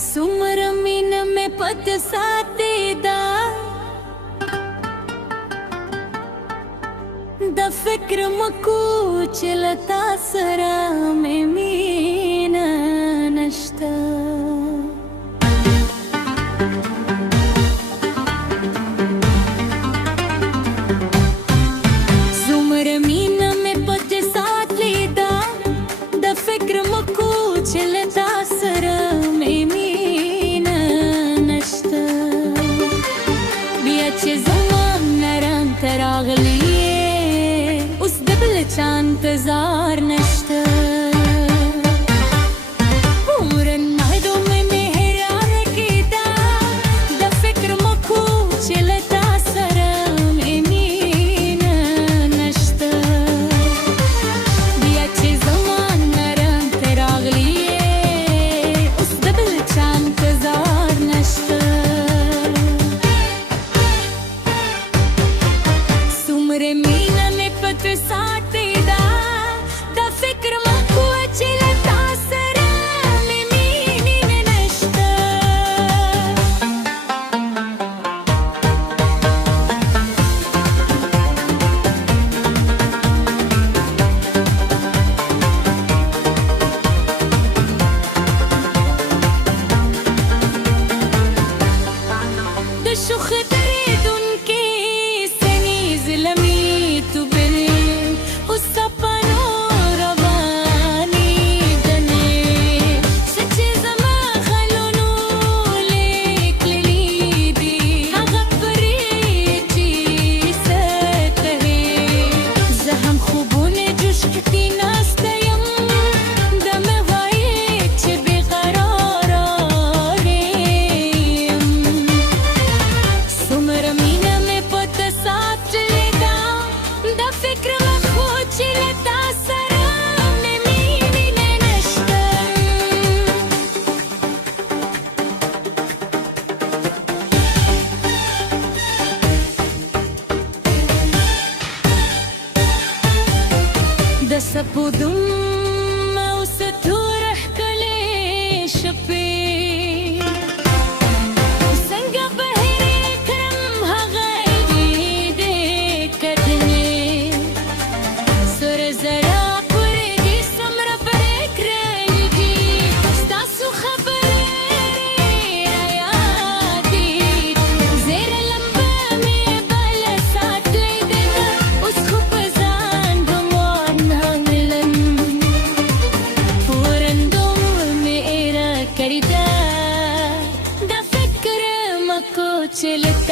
सुमर मीन में पत सातेदा द फिक्र मकू चलता सरा में मीन नश्ता सुमर मीन में पत सातेदा द फिक्र मकू चलता सरा में मीन नश्ता बियाचे ज़मान नरम तरागलिए उस दबल चांतजार नश्ता पूरन नादों में मेहरा रखीता द फिक्र मखू चलता सरा में मीन नश्ता बियाचे ज़मान नरम तरागलिए उस दबल चांतजार नश्ता सुमरे मीना ने पत सातेदा द फिक्र मखू चलता सरा में मीन नश्ता द शुख तरीद उनके सनीज लमीत बिल उस सपनों रवानी दने सच्चे ज़मा खलुनू लेक लीदी हगबरीची सतहे ज़हम खूबून जुश्कती नास्तयम दम वाइच बेकरार रेम सुमर मीना में पत सातेदा द फिक्र मखू चलता सरा में मीन नश्ता द सपुदुम وستورح كلي شبي وسنقى بهري كرمها غايدي ديكتني سور زراق وردي سمرة بريك رايدي ستاسو خبري راياتي زير لمبامي بلا ساعت ليدنا وسخو بزان دموعنا ملن ورندوم إيرا كريدا द फिक्र मको चलता